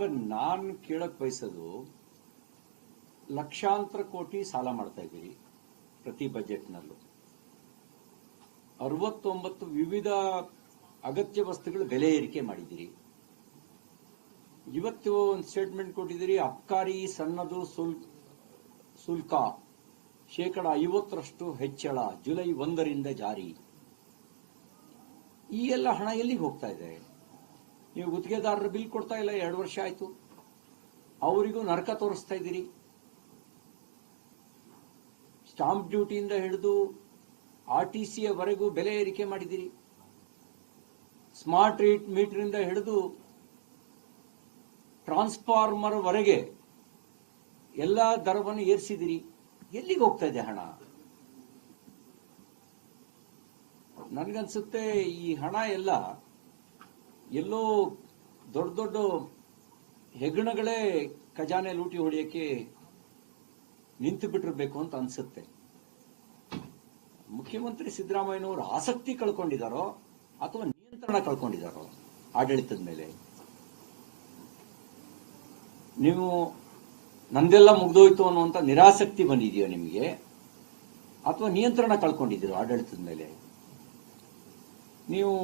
ಇವಾಗ ನಾನು ಕೇಳಕ್ ಬಯಸೋದು ಲಕ್ಷಾಂತರ ಕೋಟಿ ಸಾಲ ಮಾಡ್ತಾ ಇದ್ದೀರಿ ಪ್ರತಿ ಬಜೆಟ್ನಲ್ಲೂ. ಅರವತ್ತೊಂಬತ್ತು ವಿವಿಧ ಅಗತ್ಯ ವಸ್ತುಗಳ ಬೆಲೆ ಏರಿಕೆ ಮಾಡಿದ್ದೀರಿ. ಇವತ್ತು ಒಂದು ಸ್ಟೇಟ್ಮೆಂಟ್ ಕೊಟ್ಟಿದ್ದೀರಿ, ಅಬ್ಕಾರಿ, ಸಣ್ಣದು, ಸುಲ್- ಶುಲ್ಕ ಶೇಕಡ ಐವತ್ತರಷ್ಟು ಹೆಚ್ಚಳ, ಜುಲೈ ಒಂದರಿಂದ ಜಾರಿ. ಈ ಎಲ್ಲ ಹಣ ಎಲ್ಲಿಗೆ ಹೋಗ್ತಾ ಇದೆ? ನೀವು ಗುತ್ತಿಗೆದಾರರು ಬಿಲ್ ಕೊಡ್ತಾ ಇಲ್ಲ, ಎರಡು ವರ್ಷ ಆಯ್ತು. ಅವರಿಗೂ ನರಕ ತೋರಿಸ್ತಾ ಇದ್ದೀರಿ. ಸ್ಟಾಂಪ್ ಡ್ಯೂಟಿಯಿಂದ ಹಿಡಿದು ಆರ್ ಟಿ ಸಿಯವರೆಗೂ ಬೆಲೆ ಏರಿಕೆ ಮಾಡಿದ್ದೀರಿ. ಸ್ಮಾರ್ಟ್ ರೇಟ್ ಮೀಟರಿಂದ ಹಿಡಿದು ಟ್ರಾನ್ಸ್ಫಾರ್ಮರ್ ವರೆಗೆ ಎಲ್ಲ ದರವನ್ನು ಏರಿಸಿದಿರಿ ಎಲ್ಲಿಗೆ ಹೋಗ್ತಾ ಇದೆ ಹಣ? ನನಗನ್ಸುತ್ತೆ ಈ ಹಣ ಎಲ್ಲ ಎಲ್ಲೋ ದೊಡ್ಡ ದೊಡ್ಡ ಹೆಗ್ಗಣಗಳೇ ಖಜಾನೆ ಲೂಟಿ ಹೊಡೆಯಕ್ಕೆ ನಿಂತು ಬಿಟ್ಟಿರಬೇಕು ಅಂತ ಅನ್ಸುತ್ತೆ. ಮುಖ್ಯಮಂತ್ರಿ ಸಿದ್ದರಾಮಯ್ಯನವರು ಆಸಕ್ತಿ ಕಳ್ಕೊಂಡಿದಾರೋ ಅಥವಾ ನಿಯಂತ್ರಣ ಕಳ್ಕೊಂಡಿದಾರೋ ಆಡಳಿತದ ಮೇಲೆ? ನೀವು ನಂದೆಲ್ಲ ಮುಗ್ದೋಯ್ತು ಅನ್ನುವಂತ ನಿರಾಸಕ್ತಿ ಬಂದಿದೆಯೋ ನಿಮಗೆ? ಅಥವಾ ನಿಯಂತ್ರಣ ಕಳ್ಕೊಂಡಿದ್ದೀರೋ ಆಡಳಿತದ ಮೇಲೆ? ನೀವು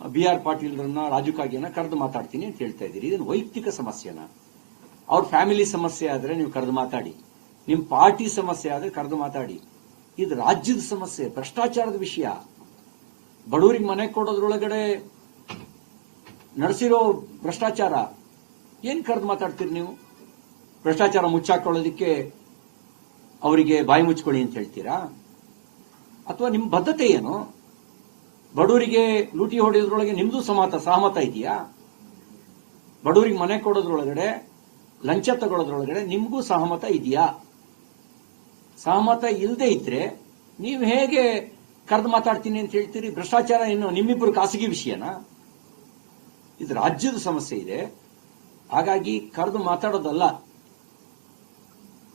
ಬಿ ಆರ್ ಪಾಟೀಲ್ರನ್ನ ರಾಜು ಕಾಗೆನ ಕರೆದು ಮಾತಾಡ್ತೀನಿ ಅಂತ ಹೇಳ್ತಾ ಇದ್ದೀರಿ. ಇದನ್ನು ವೈಯಕ್ತಿಕ ಸಮಸ್ಯೆನ? ಅವ್ರ ಫ್ಯಾಮಿಲಿ ಸಮಸ್ಯೆ ಆದ್ರೆ ನೀವು ಕರೆದು ಮಾತಾಡಿ. ನಿಮ್ಮ ಪಾರ್ಟಿ ಸಮಸ್ಯೆ ಆದ್ರೆ ಕರೆದು ಮಾತಾಡಿ. ಇದು ರಾಜ್ಯದ ಸಮಸ್ಯೆ, ಭ್ರಷ್ಟಾಚಾರದ ವಿಷಯ. ಬಡವರಿಗೆ ಮನೆ ಕೊಡೋದ್ರೊಳಗಡೆ ನಡೆಸಿರೋ ಭ್ರಷ್ಟಾಚಾರ, ಏನು ಕರೆದು ಮಾತಾಡ್ತೀರಿ ನೀವು? ಭ್ರಷ್ಟಾಚಾರ ಮುಚ್ಚಾಕೊಳ್ಳೋದಕ್ಕೆ ಅವರಿಗೆ ಬಾಯಿ ಮುಚ್ಕೊಳ್ಳಿ ಅಂತ ಹೇಳ್ತೀರಾ? ಅಥವಾ ನಿಮ್ಮ ಬದ್ಧತೆ ಏನು? ಬಡವರಿಗೆ ಲೂಟಿ ಹೊಡೆಯೋದ್ರೊಳಗೆ ನಿಮ್ದು ಸಮಾತ, ಸಹಮತ ಇದೆಯಾ? ಬಡವರಿಗೆ ಮನೆ ಕೊಡೋದ್ರೊಳಗಡೆ, ಲಂಚ ತಗೊಳ್ಳೋದ್ರೊಳಗಡೆ ನಿಮಗೂ ಸಹಮತ ಇದೆಯಾ? ಸಹಮತ ಇಲ್ಲದೆ ಇದ್ರೆ ನೀವು ಹೇಗೆ ಕರೆದು ಮಾತಾಡ್ತೀನಿ ಅಂತ ಹೇಳ್ತೀರಿ? ಭ್ರಷ್ಟಾಚಾರ ಏನು ನಿಮ್ಮಿಬ್ಬರು ಖಾಸಗಿ ವಿಷಯನಾ? ಇದು ರಾಜ್ಯದ ಸಮಸ್ಯೆ ಇದೆ. ಹಾಗಾಗಿ ಕರೆದು ಮಾತಾಡೋದಲ್ಲ.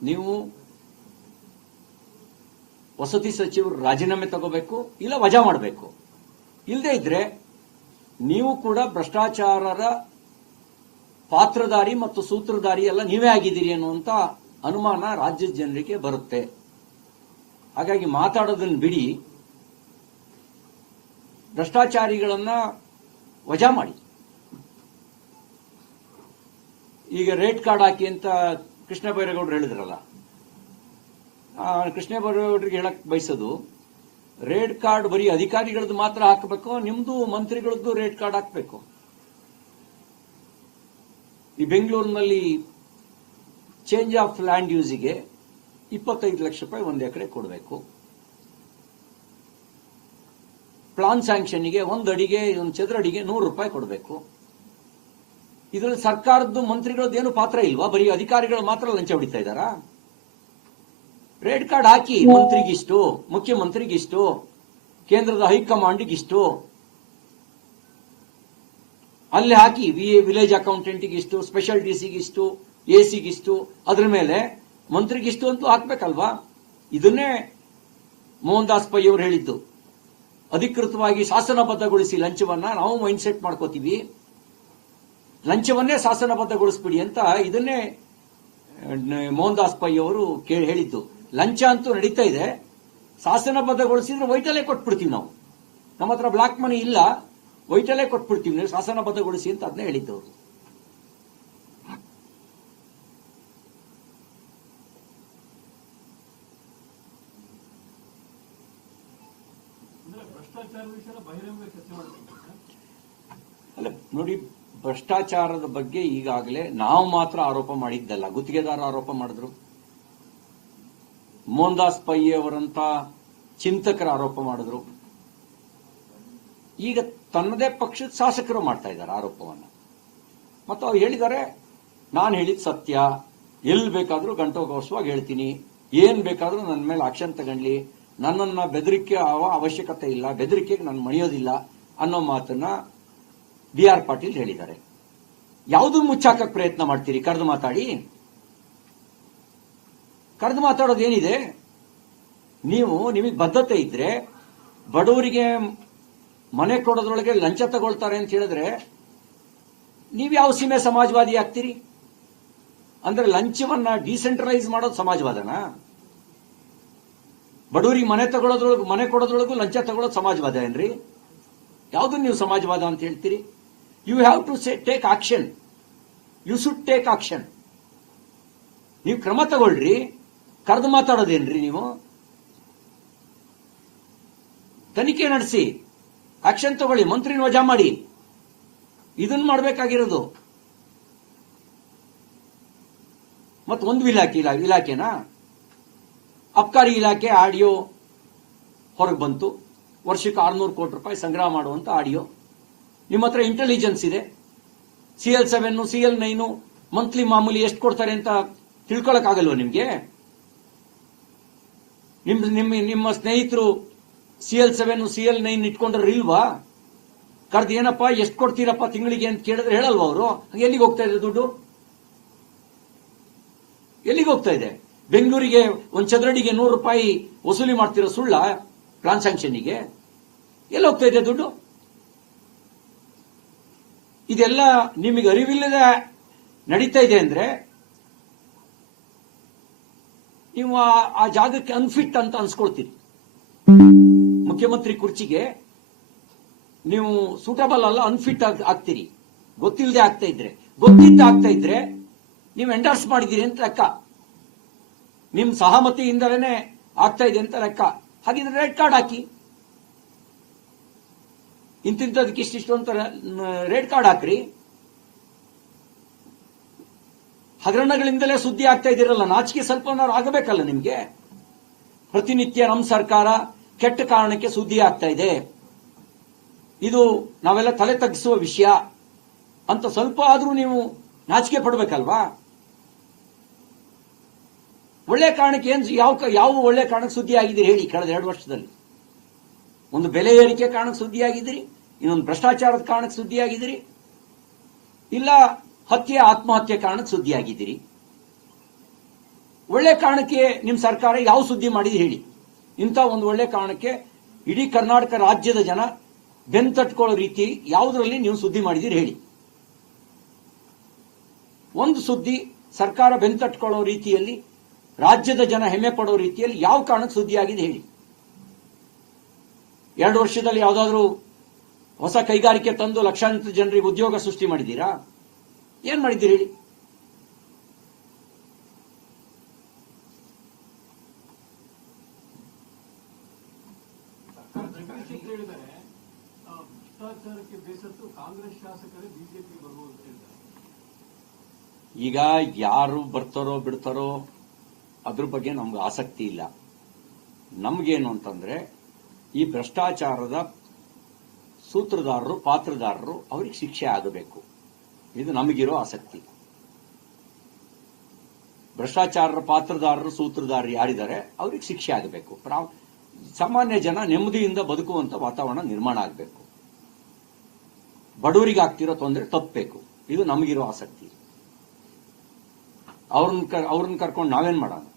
ನೀವು ವಸತಿ ಸಚಿವರು ರಾಜೀನಾಮೆ ತಗೋಬೇಕು, ಇಲ್ಲ ವಜಾ ಮಾಡಬೇಕು. ಇಲ್ಲದೆ ಇದ್ರೆ ನೀವು ಕೂಡ ಭ್ರಷ್ಟಾಚಾರರ ಪಾತ್ರಧಾರಿ ಮತ್ತು ಸೂತ್ರಧಾರಿ ಎಲ್ಲ ನೀವೇ ಆಗಿದ್ದೀರಿ ಅನ್ನುವಂತ ಅನುಮಾನ ರಾಜ್ಯದ ಜನರಿಗೆ ಬರುತ್ತೆ. ಹಾಗಾಗಿ ಮಾತಾಡೋದನ್ನು ಬಿಡಿ. ಭ್ರಷ್ಟಾಚಾರಿಗಳನ್ನ ವಜಾ ಮಾಡಿ. ಈಗ ರೇಟ್ ಕಾರ್ಡ್ ಹಾಕಿ ಅಂತ ಕೃಷ್ಣ ಬೈರೇಗೌಡರು ಹೇಳಿದ್ರಲ್ಲ ಕೃಷ್ಣ ಬೈರೇಗೌಡರಿಗೆ ಹೇಳಕ್ ಬಯಸೋದು ರೇಟ್ ಕಾರ್ಡ್ ಬರೀ ಅಧಿಕಾರಿಗಳದ್ದು ಮಾತ್ರ ಹಾಕಬೇಕು, ನಿಮ್ದು ಮಂತ್ರಿಗಳದ್ದು ರೇಡ್ ಕಾರ್ಡ್ ಹಾಕಬೇಕು. ಈ ಬೆಂಗಳೂರಿನಲ್ಲಿ ಚೇಂಜ್ ಆಫ್ ಲ್ಯಾಂಡ್ ಯೂಸಿಗೆ ಇಪ್ಪತ್ತೈದು ಲಕ್ಷ ರೂಪಾಯಿ ಒಂದು ಎಕರೆ ಕೊಡಬೇಕು. ಪ್ಲಾನ್ ಸ್ಯಾಂಕ್ಷನ್ಗೆ ಒಂದು ಅಡಿಗೆ, ಒಂದು ಚದರ ಅಡಿಗೆ ನೂರು ರೂಪಾಯಿ ಕೊಡಬೇಕು. ಇದರಲ್ಲಿ ಸರ್ಕಾರದ್ದು, ಮಂತ್ರಿಗಳದ್ದು ಏನು ಪಾತ್ರ ಇಲ್ವಾ? ಬರೀ ಅಧಿಕಾರಿಗಳು ಮಾತ್ರ ಲಂಚ ಹೊಡಿತಾ ಇದ್ದಾರಾ? ರೇಡ್ ಕಾರ್ಡ್ ಹಾಕಿ ಮಂತ್ರಿಗಿಷ್ಟು, ಮುಖ್ಯಮಂತ್ರಿಗಿಷ್ಟು, ಕೇಂದ್ರದ ಹೈಕಮಾಂಡ್ಗಿಷ್ಟು, ಅಲ್ಲಿ ಹಾಕಿ ವಿ ವಿಲೇಜ್ ಅಕೌಂಟೆಂಟ್ಗಿಷ್ಟು, ಸ್ಪೆಷಲ್ ಡಿಸಿಗಿಷ್ಟು ಎ ಸಿಗಿಷ್ಟು ಅದ್ರ ಮೇಲೆ ಮಂತ್ರಿಗಿಷ್ಟು ಅಂತೂ ಹಾಕ್ಬೇಕಲ್ವಾ? ಇದನ್ನೇ ಮೋಹನ್ ದಾಸ್ ಪೈ ಅವರು ಹೇಳಿದ್ದು. ಅಧಿಕೃತವಾಗಿ ಶಾಸನಬದ್ಧಗೊಳಿಸಿ ಲಂಚವನ್ನ ನಾವು ಮೈಂಡ್ ಸೆಟ್ ಮಾಡ್ಕೋತೀವಿ. ಲಂಚವನ್ನೇ ಶಾಸನಬದ್ಧಗೊಳಿಸ್ಬಿಡಿ ಅಂತ ಇದನ್ನೇ ಮೋಹನ್ ದಾಸ್ ಪೈ ಅವರು ಹೇಳಿದ್ದು. ಲಂಚ ಅಂತೂ ನಡೀತಾ ಇದೆ. ಶಾಸನಬದ್ಧಗೊಳಿಸಿದ್ರೆ ವೈಟಲ್ಲೇ ಕೊಟ್ಬಿಡ್ತೀವಿ ನಾವು. ನಮ್ಮ ಹತ್ರ ಬ್ಲಾಕ್ ಮನಿ ಇಲ್ಲ ವೈಟಲ್ಲೇ ಕೊಟ್ಬಿಡ್ತೀವಿ. ನೀವು ಶಾಸನಬದ್ಧಗೊಳಿಸಿ ಅಂತ ಅದನ್ನ ಹೇಳಿದ್ದವರು ಅಲ್ಲ ನೋಡಿ ಭ್ರಷ್ಟಾಚಾರದ ಬಗ್ಗೆ ಈಗಾಗಲೇ ನಾವು ಮಾತ್ರ ಆರೋಪ ಮಾಡಿದ್ದಲ್ಲ. ಗುತ್ತಿಗೆದಾರ ಆರೋಪ ಮಾಡಿದ್ರು. ಮೋಹನ್ ದಾಸ್ ಪೈ ಅವರಂತ ಚಿಂತಕರ ಆರೋಪ ಮಾಡಿದ್ರು. ಈಗ ತನ್ನದೇ ಪಕ್ಷದ ಶಾಸಕರು ಮಾಡ್ತಾ ಇದ್ದಾರೆ ಆರೋಪವನ್ನು. ಮತ್ತು ಅವ್ರು ಹೇಳಿದ್ದಾರೆ, ನಾನು ಹೇಳಿದ ಸತ್ಯ, ಎಲ್ಲಿ ಬೇಕಾದರೂ ಗಂಟೋಗೋಸ್ವಾಗಿ ಹೇಳ್ತೀನಿ. ಏನು ಬೇಕಾದರೂ ನನ್ನ ಮೇಲೆ ಆಕ್ಷನ್ ತಗೊಂಡ್ಲಿ. ನನ್ನನ್ನ ಬೆದರಿಕೆ ಆವ ಅವಶ್ಯಕತೆ ಇಲ್ಲ, ಬೆದರಿಕೆಗೆ ನಾನು ಮಣಿಯೋದಿಲ್ಲ ಅನ್ನೋ ಮಾತನ್ನ ಬಿ ಆರ್ ಪಾಟೀಲ್ ಹೇಳಿದ್ದಾರೆ. ಯಾವುದನ್ನು ಮುಚ್ಚಾಕಕ್ಕೆ ಪ್ರಯತ್ನ ಮಾಡ್ತೀರಿ? ಕರೆದು ಮಾತಾಡಿ. ಕರೆದು ಮಾತಾಡೋದು ಏನಿದೆ? ನೀವು ನಿಮಗೆ ಬದ್ಧತೆ ಇದ್ರೆ ಬಡವರಿಗೆ ಮನೆ ಕೊಡೋದ್ರೊಳಗೆ ಲಂಚ ತಗೊಳ್ತಾರೆ ಅಂತ ಹೇಳಿದ್ರೆ ನೀವು ಯಾವ ಸೀಮೆ ಸಮಾಜವಾದಿ ಆಗ್ತೀರಿ? ಅಂದ್ರೆ ಲಂಚವನ್ನ ಡಿಸೆಂಟ್ರಲೈಸ್ ಮಾಡೋದು ಸಮಾಜವಾದನಾ? ಬಡವರಿಗೆ ಮನೆ ತಗೊಳ್ಳೋದ್ರೊಳಗೆ ಮನೆ ಕೊಡೋದ್ರೊಳಗೂ ಲಂಚ ತಗೊಳ್ಳೋದು ಸಮಾಜವಾದ ಏನ್ರಿ? ಯಾವುದು ನೀವು ಸಮಾಜವಾದ ಅಂತ ಹೇಳ್ತೀರಿ? You have to say take action you should take action ನೀವು ಕ್ರಮ ತಗೊಳ್ರಿ. ಕರೆದು ಮಾತಾಡೋದೇನ್ರಿ ನೀವು? ತನಿಖೆ ನಡೆಸಿ ಆಕ್ಷನ್ ತಗೊಳ್ಳಿ, ಮಂತ್ರಿನ ವಜಾ ಮಾಡಿ. ಇದನ್ನ ಮಾಡಬೇಕಾಗಿರೋದು. ಮತ್ತೆ ಒಂದು ಇಲಾಖೆ ಇಲಾಖೆನ? ಅಬ್ಕಾರಿ ಇಲಾಖೆ ಆಡಿಯೋ ಹೊರಗೆ ಬಂತು. ವರ್ಷಕ್ಕೆ ಆರ್ನೂರು ಕೋಟಿ ರೂಪಾಯಿ ಸಂಗ್ರಹ ಮಾಡುವಂಥ ಆಡಿಯೋ. ನಿಮ್ಮ ಹತ್ರ ಇಂಟೆಲಿಜೆನ್ಸ್ ಇದೆ. C L seven C L nine monthly ಮಾಮೂಲಿ ಎಷ್ಟು ಕೊಡ್ತಾರೆ ಅಂತ ತಿಳ್ಕೊಳಕ್ಕಾಗಲ್ವ ನಿಮ್ಗೆ? ನಿಮ್ ನಿಮ್ಮ ನಿಮ್ಮ ಸ್ನೇಹಿತರು C L seven C L nine ಇಟ್ಕೊಂಡ್ರೆ ಇಲ್ವಾ ಕರ್ದು ಏನಪ್ಪ, ಎಷ್ಟು ಕೊಡ್ತೀರಪ್ಪ ತಿಂಗಳಿಗೆ ಅಂತ ಕೇಳಿದ್ರೆ ಹೇಳಲ್ವಾ ಅವರು? ಎಲ್ಲಿಗೆ ಹೋಗ್ತಾ ಇದೆ ದುಡ್ಡು? ಎಲ್ಲಿಗೆ ಹೋಗ್ತಾ ಇದೆ? ಬೆಂಗಳೂರಿಗೆ ಒಂದು ಚದರಡಿಗೆ ನೂರು ರೂಪಾಯಿ ವಸೂಲಿ ಮಾಡ್ತಿರೋ ಸುಳ್ಳ ಪ್ಲಾನ್ ಸ್ಯಾಂಕ್ಷನ್ಗೆ ಎಲ್ಲಿ ಹೋಗ್ತಾ ಇದೆ ದುಡ್ಡು? ಇದೆಲ್ಲ ನಿಮಗೆ ಅರಿವಿಲ್ಲದ ನಡೀತಾ ಇದೆ ಅಂದ್ರೆ ನೀವು ಆ- ಜಾಗಕ್ಕೆ ಅನ್ಫಿಟ್ ಅಂತ ಅನ್ಸ್ಕೊಳ್ತೀರಿ. ಮುಖ್ಯಮಂತ್ರಿ ಕುರ್ಚಿಗೆ ನೀವು ಸೂಟಬಲ್ ಅಲ್ಲ ಅನ್ಫಿಟ್ ಆಗ್ತೀರಿ. ಗೊತ್ತಿಲ್ಲದೆ ಆಗ್ತಾ ಇದ್ರೆ. ಗೊತ್ತಿದ್ದ ಆಗ್ತಾ ಇದ್ರೆ ನೀವು ಎಂಡರ್ಸ್ ಮಾಡಿದೀರಿ ಅಂತ ಲೆಕ್ಕ. ನಿಮ್ ಸಹಮತಿಯಿಂದಲೇ ಆಗ್ತಾ ಇದೆ ಅಂತ ಲೆಕ್ಕ. ಹಾಗಿದ್ರೆ ರೆಡ್ ಕಾರ್ಡ್ ಹಾಕಿ. ಇಂತಿಂತದಕ್ಕೆ ಇಷ್ಟಿಷ್ಟು ಅಂತ ರೆಡ್ ಕಾರ್ಡ್ ಹಾಕ್ರಿ. ಹಗರಣಗಳಿಂದಲೇ ಸುದ್ದಿ ಆಗ್ತಾ ಇದ್ದೀರಲ್ಲ, ನಾಚಿಕೆ ಸ್ವಲ್ಪ ಆಗಬೇಕಲ್ಲ ನಿಮಗೆ? ಪ್ರತಿನಿತ್ಯ ನಮ್ಮ ಸರ್ಕಾರ ಕೆಟ್ಟ ಕಾರಣಕ್ಕೆ ಸುದ್ದಿ ಆಗ್ತಾ ಇದೆ. ಇದು ನಾವೆಲ್ಲ ತಲೆ ತಗ್ಗಿಸುವ ವಿಷಯ. ಅಂತ ಸ್ವಲ್ಪ ಆದರೂ ನೀವು ನಾಚಿಕೆ ಪಡಬೇಕಲ್ವಾ? ಒಳ್ಳೆ ಕಾರಣಕ್ಕೆ ಏನ್ ಯಾವ ಯಾವ ಒಳ್ಳೆ ಕಾರಣಕ್ಕೆ ಸುದ್ದಿ ಆಗಿದ್ದೀರಿ ಹೇಳಿ ಕಳೆದ ಎರಡು ವರ್ಷದಲ್ಲಿ? ಒಂದು ಬೆಲೆ ಏರಿಕೆ ಕಾರಣಕ್ಕೆ ಸುದ್ದಿ ಆಗಿದ್ದೀರಿ, ಇನ್ನೊಂದು ಭ್ರಷ್ಟಾಚಾರದ ಕಾರಣಕ್ಕೆ ಸುದ್ದಿ ಆಗಿದ್ದೀರಿ? ಇಲ್ಲ ಹತ್ಯೆ, ಆತ್ಮಹತ್ಯೆ ಕಾರಣಕ್ಕೆ ಸುದ್ದಿ ಆಗಿದ್ದೀರಿ ಒಳ್ಳೆ ಕಾರಣಕ್ಕೆ ನಿಮ್ಮ ಸರ್ಕಾರ ಯಾವ ಸುದ್ದಿ ಮಾಡಿದೆ ಹೇಳಿ. ಇಂಥ ಒಂದು ಒಳ್ಳೆ ಕಾರಣಕ್ಕೆ ಇಡೀ ಕರ್ನಾಟಕ ರಾಜ್ಯದ ಜನ ಬೆನ್ ತಟ್ಕೊಳ್ಳೋ ರೀತಿ ಯಾವುದರಲ್ಲಿ ನೀವು ಸುದ್ದಿ ಮಾಡಿದಿರಿ ಹೇಳಿ. ಒಂದು ಸುದ್ದಿ ಸರ್ಕಾರ ಬೆನ್ ತಟ್ಕೊಳ್ಳೋ ರೀತಿಯಲ್ಲಿ, ರಾಜ್ಯದ ಜನ ಹೆಮ್ಮೆ ಪಡೋ ರೀತಿಯಲ್ಲಿ ಯಾವ ಕಾರಣಕ್ಕೆ ಸುದ್ದಿ ಆಗಿದೆ ಹೇಳಿ. ಎರಡು ವರ್ಷದಲ್ಲಿ ಯಾವುದಾದ್ರೂ ಹೊಸ ಕೈಗಾರಿಕೆ ತಂದು ಲಕ್ಷಾಂತರ ಜನರಿಗೆ ಉದ್ಯೋಗ ಸೃಷ್ಟಿ ಮಾಡಿದ್ದೀರಾ? ಏನ್ ಮಾಡಿದ್ದೀರಿ ಹೇಳಿ? ಈಗ ಯಾರು ಬರ್ತಾರೋ ಬಿಡ್ತಾರೋ ಅದ್ರ ಬಗ್ಗೆ ನಮ್ಗೆ ಆಸಕ್ತಿ ಇಲ್ಲ. ನಮ್ಗೇನು ಅಂತಂದ್ರೆ ಈ ಭ್ರಷ್ಟಾಚಾರದ ಸೂತ್ರದಾರರು ಪಾತ್ರದಾರರು ಅವ್ರಿಗೆ ಶಿಕ್ಷೆ ಆಗಬೇಕು. ಇದು ನಮಗಿರೋ ಆಸಕ್ತಿ. ಭ್ರಷ್ಟಾಚಾರರ ಪಾತ್ರದಾರರು ಸೂತ್ರಧಾರರು ಯಾರಿದ್ದಾರೆ, ಅವ್ರಿಗೆ ಶಿಕ್ಷೆ ಆಗಬೇಕು. ಸಾಮಾನ್ಯ ಜನ ನೆಮ್ಮದಿಯಿಂದ ಬದುಕುವಂತ ವಾತಾವರಣ ನಿರ್ಮಾಣ ಆಗಬೇಕು. ಬಡವರಿಗೆ ಆಗ್ತಿರೋ ತೊಂದರೆ ತಪ್ಪಬೇಕು. ಇದು ನಮಗಿರೋ ಆಸಕ್ತಿ. ಅವ್ರನ್ನ ಅವ್ರನ್ನ ಕರ್ಕೊಂಡು ನಾವೇನ್ ಮಾಡೋಣ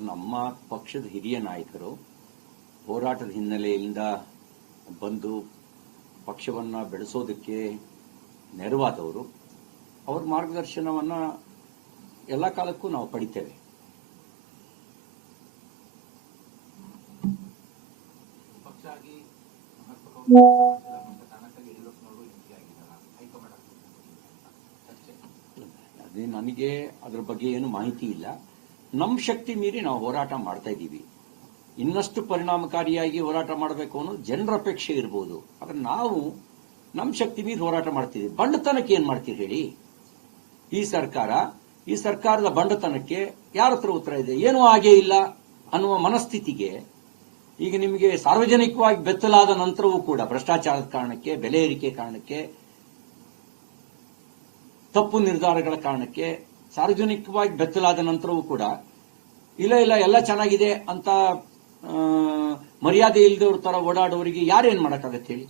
ಅವ್ರು ನಮ್ಮ ಪಕ್ಷದ ಹಿರಿಯ ನಾಯಕರು ಹೋರಾಟದ ಹಿನ್ನೆಲೆಯಿಂದ ಬಂದು ಪಕ್ಷವನ್ನ ಬೆಳೆಸೋದಕ್ಕೆ ನೆರವಾದವರು. ಅವ್ರ ಮಾರ್ಗದರ್ಶನವನ್ನ ಎಲ್ಲ ಕಾಲಕ್ಕೂ ನಾವು ಪಡಿತೇವೆ. ನನಗೆ ಅದರ ಬಗ್ಗೆ ಏನು ಮಾಹಿತಿ ಇಲ್ಲ. ನಮ್ಮ ಶಕ್ತಿ ಮೀರಿ ನಾವು ಹೋರಾಟ ಮಾಡ್ತಾ ಇದ್ದೀವಿ. ಇನ್ನಷ್ಟು ಪರಿಣಾಮಕಾರಿಯಾಗಿ ಹೋರಾಟ ಮಾಡಬೇಕು ಅನ್ನೋ ಜನರ ಅಪೇಕ್ಷೆ ಇರ್ಬೋದು. ಆದ್ರೆ ನಾವು ನಮ್ಮ ಶಕ್ತಿ ಮೀರಿ ಹೋರಾಟ ಮಾಡ್ತೀವಿ. ಬಂಡತನಕ್ಕೆ ಏನ್ ಮಾಡ್ತೀರಿ ಹೇಳಿ? ಈ ಸರ್ಕಾರ, ಈ ಸರ್ಕಾರದ ಬಂಡತನಕ್ಕೆ ಯಾರ ಹತ್ರ ಉತ್ತರ ಇದೆ? ಏನೂ ಹಾಗೇ ಇಲ್ಲ ಅನ್ನುವ ಮನಸ್ಥಿತಿಗೆ ಈಗ ನಿಮಗೆ ಸಾರ್ವಜನಿಕವಾಗಿ ಬೆತ್ತಲಾದ ನಂತರವೂ ಕೂಡ ಭ್ರಷ್ಟಾಚಾರದ ಕಾರಣಕ್ಕೆ, ಬೆಲೆ ಏರಿಕೆ ಕಾರಣಕ್ಕೆ, ತಪ್ಪು ನಿರ್ಧಾರಗಳ ಕಾರಣಕ್ಕೆ ಸಾರ್ವಜನಿಕವಾಗಿ ಬೆತ್ತಲಾದ ನಂತರವೂ ಕೂಡ, ಇಲ್ಲ ಇಲ್ಲ, ಎಲ್ಲ ಚೆನ್ನಾಗಿದೆ ಅಂತ ಮರ್ಯಾದೆ ಇಲ್ಲದವ್ರ ತರ ಓಡಾಡೋರಿಗೆ ಯಾರೇನ್ ಮಾಡಕ್ಕಾಗತ್ತೆ ಹೇಳಿ?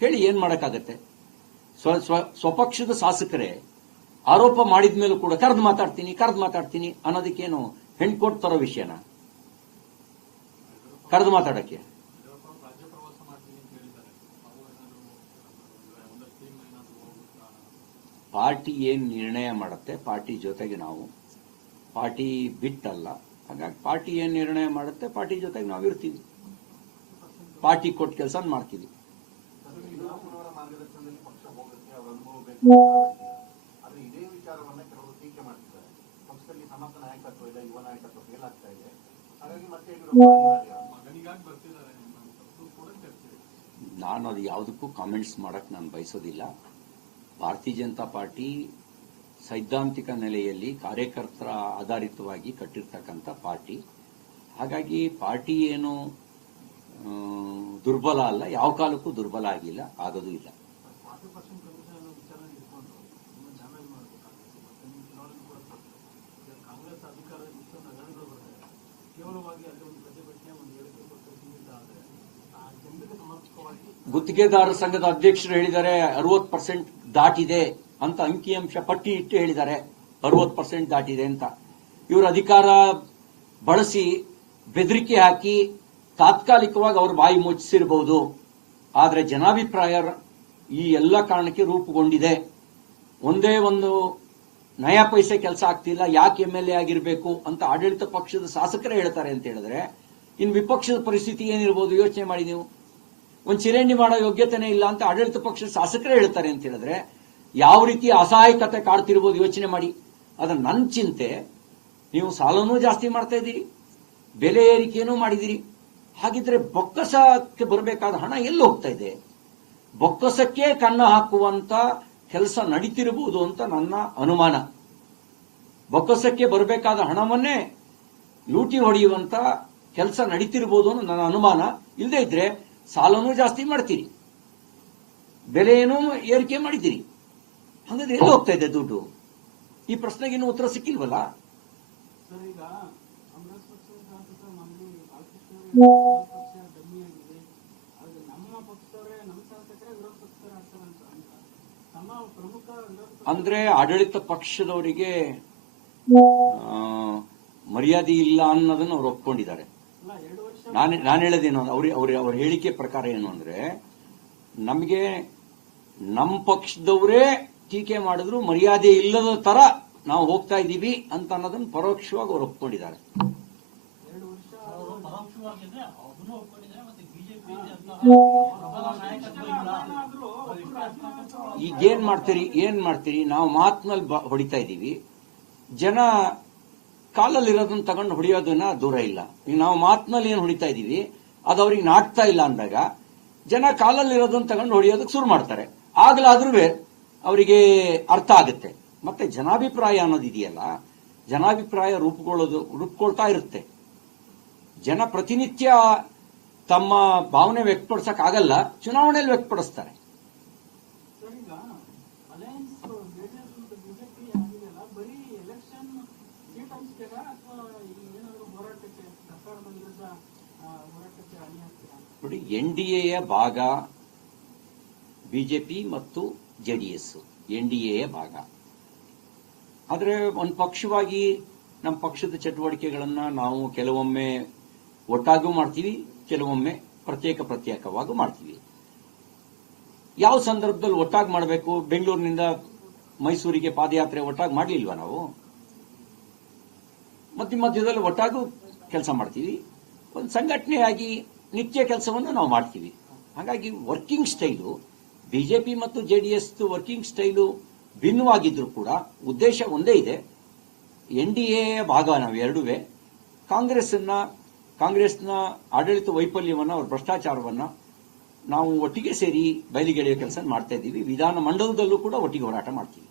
ಹೇಳಿ ಏನ್ ಮಾಡಕ್ಕಾಗತ್ತೆ? ಸ್ವ, ಸ್ವ- ಸ್ವಪಕ್ಷದ ಶಾಸಕರೇ, ಆರೋಪ ಮಾಡಿದ ಮೇಲೂ ಕೂಡ ಕರೆದು ಮಾತಾಡ್ತೀನಿ ಕರೆದು ಮಾತಾಡ್ತೀನಿ ಅನ್ನೋದಕ್ಕೇನು ಹೆಣ್ಕೊಟ್ ತರೋ ವಿಷಯನ? ಕರೆದು ಮಾತಾಡಕ್ಕೆ. ಪಾರ್ಟಿ ಏನ್ ನಿರ್ಣಯ ಮಾಡುತ್ತೆ, ಪಾರ್ಟಿ ಜೊತೆಗೆ ನಾವು, ಪಾರ್ಟಿ ಬಿಟ್ಟಲ್ಲ, ಹಾಗಾಗಿ ಪಾರ್ಟಿ ಏನ್ ನಿರ್ಣಯ ಮಾಡುತ್ತೆ, ಪಾರ್ಟಿ ಜೊತೆಗೆ ನಾವು ಇರ್ತೀವಿ. ಪಾರ್ಟಿ ಕೊಟ್ಟ ಕೆಲಸ ಮಾಡ್ತೀವಿ. ನಾನು ಅದು ಯಾವುದಕ್ಕೂ ಕಾಮೆಂಟ್ಸ್ ಮಾಡಕ್ ನಾನು ಬಯಸೋದಿಲ್ಲ. ಭಾರತೀಯ ಜನತಾ ಪಾರ್ಟಿ ಸೈದ್ಧಾಂತಿಕ ನೆಲೆಯಲ್ಲಿ ಕಾರ್ಯಕರ್ತರ ಆಧಾರಿತವಾಗಿ ಕಟ್ಟಿರ್ತಕ್ಕಂಥ ಪಾರ್ಟಿ. ಹಾಗಾಗಿ ಪಾರ್ಟಿ ಏನು ದುರ್ಬಲ ಅಲ್ಲ, ಯಾವ ಕಾಲಕ್ಕೂ ದುರ್ಬಲ ಆಗಿಲ್ಲ, ಆಗದು ಇಲ್ಲ. ಗುತ್ತಿಗೆದಾರರ ಸಂಘದ ಅಧ್ಯಕ್ಷರು ಹೇಳಿದ್ದಾರೆ, ಅರವತ್ತು ಪರ್ಸೆಂಟ್ ದಾಟಿದೆ ಅಂತ ಅಂಕಿಅಂಶ ಪಟ್ಟಿ ಇಟ್ಟು ಹೇಳಿದ್ದಾರೆ. ಅರವತ್ತು ಪರ್ಸೆಂಟ್ ದಾಟಿದೆ ಅಂತ. ಇವರು ಅಧಿಕಾರ ಬಳಸಿ ಬೆದರಿಕೆ ಹಾಕಿ ತಾತ್ಕಾಲಿಕವಾಗಿ ಅವ್ರ ಬಾಯಿ ಮುಚ್ಚಿಸಿರಬಹುದು ಆದರೆ ಜನಾಭಿಪ್ರಾಯ ಈ ಎಲ್ಲ ಕಾರಣಕ್ಕೆ ರೂಪುಗೊಂಡಿದೆ. ಒಂದೇ ಒಂದು ನಯ ಪೈಸೆ ಕೆಲಸ ಆಗ್ತಿಲ್ಲ, ಯಾಕೆ ಎಂ ಎಲ್ ಎ ಆಗಿರಬೇಕು ಅಂತ ಆಡಳಿತ ಪಕ್ಷದ ಶಾಸಕರೇ ಹೇಳ್ತಾರೆ ಅಂತ ಹೇಳಿದ್ರೆ ಇನ್ನು ವಿಪಕ್ಷದ ಪರಿಸ್ಥಿತಿ ಏನಿರ್ಬೋದು ಯೋಚನೆ ಮಾಡಿ ನೀವು. ಒಂದು ಚಿರಂಡಿ ಮಾಡೋ ಯೋಗ್ಯತೆನೇ ಇಲ್ಲ ಅಂತ ಆಡಳಿತ ಪಕ್ಷದ ಶಾಸಕರೇ ಹೇಳ್ತಾರೆ ಅಂತ ಹೇಳಿದ್ರೆ ಯಾವ ರೀತಿ ಅಸಹಾಯಕತೆ ಕಾಡ್ತಿರ್ಬೋದು ಯೋಚನೆ ಮಾಡಿ. ಅದು ನನ್ನ ಚಿಂತೆ, ನೀವು ಸಾಲನೂ ಜಾಸ್ತಿ ಮಾಡ್ತಾ ಇದ್ದೀರಿ, ಬೆಲೆ ಏರಿಕೆನೂ ಮಾಡಿದಿರಿ ಹಾಗಿದ್ರೆ ಬೊಕ್ಕಸಕ್ಕೆ ಬರಬೇಕಾದ ಹಣ ಎಲ್ಲಿ ಹೋಗ್ತಾ ಇದೆ? ಬೊಕ್ಕಸಕ್ಕೆ ಕನ್ನ ಹಾಕುವಂತ ಕೆಲಸ ನಡೀತಿರಬಹುದು ಅಂತ ನನ್ನ ಅನುಮಾನ. ಬೊಕ್ಕಸಕ್ಕೆ ಬರಬೇಕಾದ ಹಣವನ್ನೇ ಲೂಟಿ ಹೊಡೆಯುವಂತ ಕೆಲಸ ನಡೀತಿರ್ಬೋದು ಅನ್ನೋ ನನ್ನ ಅನುಮಾನ. ಇಲ್ಲದೆ ಇದ್ರೆ ಸಾಲನೂ ಜಾಸ್ತಿ ಮಾಡ್ತೀರಿ. ಬೆಲೆಯನ್ನು ಏರಿಕೆ ಮಾಡಿದ್ದೀರಿ. ಹಾಗಾದ್ರೆ ಎಲ್ಲಿ ಹೋಗ್ತಾ ಇದೆ ದುಡ್ಡು? ಈ ಪ್ರಶ್ನೆಗೆ ಇನ್ನೂ ಉತ್ತರ ಸಿಕ್ಕಿಲ್ವಲ್ಲ? ಅಂದ್ರೆ ಆಡಳಿತ ಪಕ್ಷದವರಿಗೆ ಆ, ಮರ್ಯಾದೆ ಇಲ್ಲ ಅನ್ನೋದನ್ನ ಅವ್ರು ಒಪ್ಕೊಂಡಿದ್ದಾರೆ. ನಾನು ನಾನು ಹೇಳೋದೇನು ಅವ್ರ ಅವ್ರ ಅವ್ರ ಹೇಳಿಕೆ ಪ್ರಕಾರ ಏನು ಅಂದ್ರೆ ನಮಗೆ ನಮ್ಮ ಪಕ್ಷದವರೇ ಟೀಕೆ ಮಾಡಿದ್ರು ಮರ್ಯಾದೆ ಇಲ್ಲದ ತರ ನಾವು ಹೋಗ್ತಾ ಇದ್ದೀವಿ ಅಂತ ಅನ್ನೋದನ್ನ ಪರೋಕ್ಷವಾಗಿ ಅವ್ರು ಒಪ್ಕೊಂಡಿದ್ದಾರೆ. ಎರಡು ವರ್ಷ ಅವರು ಪರೋಕ್ಷವಾಗಿದ್ರೆ ಅದನ್ನು ಒಪ್ಕೊಂಡಿದ್ದಾರೆ ಮತ್ತೆ ಬಿಜೆಪಿ ಪ್ರಬಲ ನಾಯಕತ್ವ ಆದ್ರೂ ಒಬ್ರು ಈಗ ಏನ್ ಮಾಡ್ತೀರಿ ಏನ್ ಮಾಡ್ತೀರಿ? ನಾವು ಮಾತಿನಲ್ಲಿ ಹೊಡಿತಾ ಇದ್ದೀವಿ. ಜನ ಕಾಲಲ್ಲಿರೋದನ್ನ ತಗೊಂಡು ಹೊಡೆಯೋದನ್ನ ದೂರ ಇಲ್ಲ. ಈಗ ನಾವು ಮಾತಿನಲ್ಲಿ ಏನು ಹೊಡಿತಾ ಇದ್ದೀವಿ? ಅದು ಅವ್ರಿಗೆ ನಾಟ್ತಾ ಇಲ್ಲ ಅಂದಾಗ ಜನ ಕಾಲಲ್ಲಿರೋದನ್ನ ತಗೊಂಡು ಹೊಡೆಯೋದಕ್ಕೆ ಶುರು ಮಾಡ್ತಾರೆ. ಆಗಲಾದ್ರೂ ಅವರಿಗೆ ಅರ್ಥ ಆಗುತ್ತೆ. ಮತ್ತೆ ಜನಾಭಿಪ್ರಾಯ ಅನ್ನೋದು ಇದೆಯಲ್ಲ, ಜನಾಭಿಪ್ರಾಯ ರೂಪುಗೊಳ್ಳೋದು ರೂಪುಕೊಳ್ತಾ ಇರುತ್ತೆ. ಜನ ಪ್ರತಿನಿತ್ಯ ತಮ್ಮ ಭಾವನೆ ವ್ಯಕ್ತಪಡಿಸಕ್ಕಾಗಲ್ಲ, ಚುನಾವಣೆಯಲ್ಲಿ ವ್ಯಕ್ತಪಡಿಸ್ತಾರೆ ಸರ್ ಈಗ ಅಲಯನ್ಸ್ ಜೆಡಿಎಸ್ ಮತ್ತು ಬಿಜೆಪಿ ಆಗಿದೆಯಲ್ಲ ಬರೀ ಎಲೆಕ್ಷನ್ ಸೀಟ್ ಹಂಚ್ತೀರಾ ಅಥವಾ ಏನಾದರೂ ಹೋರಾಟಕ್ಕೆ ಸರ್ಕಾರದ ವಿರುದ್ಧ ಆ, ಹೋರಾಟಕ್ಕೆ ಅಣಿ ಹಾಕ್ತೀರಾ ನೋಡಿ ಎನ್ ಡಿ ಎಯ ಭಾಗ ಬಿಜೆಪಿ ಮತ್ತು ಜೆಡಿಎಸ್ ಎನ್ ಡಿ ಎಯ ಭಾಗ. ಆದರೆ ಒಂದು ಪಕ್ಷವಾಗಿ ನಮ್ಮ ಪಕ್ಷದ ಚಟುವಟಿಕೆಗಳನ್ನು ನಾವು ಕೆಲವೊಮ್ಮೆ ಒಟ್ಟಾಗೂ ಮಾಡ್ತೀವಿ, ಕೆಲವೊಮ್ಮೆ ಪ್ರತ್ಯೇಕ ಪ್ರತ್ಯೇಕವಾಗೂ ಮಾಡ್ತೀವಿ. ಯಾವ ಸಂದರ್ಭದಲ್ಲಿ ಒಟ್ಟಾಗಿ ಮಾಡಬೇಕು? ಬೆಂಗಳೂರಿನಿಂದ ಮೈಸೂರಿಗೆ ಪಾದಯಾತ್ರೆ ಒಟ್ಟಾಗಿ ಮಾಡಲಿಲ್ವಾ ನಾವು? ಮಧ್ಯ ಮಧ್ಯದಲ್ಲಿ ಒಟ್ಟಾಗೂ ಕೆಲಸ ಮಾಡ್ತೀವಿ. ಒಂದು ಸಂಘಟನೆಯಾಗಿ ನಿತ್ಯ ಕೆಲಸವನ್ನು ನಾವು ಮಾಡ್ತೀವಿ. ಹಾಗಾಗಿ ವರ್ಕಿಂಗ್ ಸ್ಟೈಲು ಬಿಜೆಪಿ ಮತ್ತು J D S working style ಭಿನ್ನವಾಗಿದ್ದರೂ ಕೂಡ ಉದ್ದೇಶ ಒಂದೇ ಇದೆ. ಎನ್ ಡಿ ಎ ಭಾಗ ನಾವು ಎರಡುವೆ. ಕಾಂಗ್ರೆಸ್ನ ಕಾಂಗ್ರೆಸ್ನ ಆಡಳಿತ ವೈಫಲ್ಯವನ್ನು, ಅವ್ರ ಭ್ರಷ್ಟಾಚಾರವನ್ನು ನಾವು ಒಟ್ಟಿಗೆ ಸೇರಿ ಬಯಲಿಗೆಳೆಯೋ ಕೆಲಸ ಮಾಡ್ತಾ ಇದ್ದೀವಿ. ವಿಧಾನ ಮಂಡಲದಲ್ಲೂ ಕೂಡ ಒಟ್ಟಿಗೆ ಹೋರಾಟ ಮಾಡ್ತೀವಿ.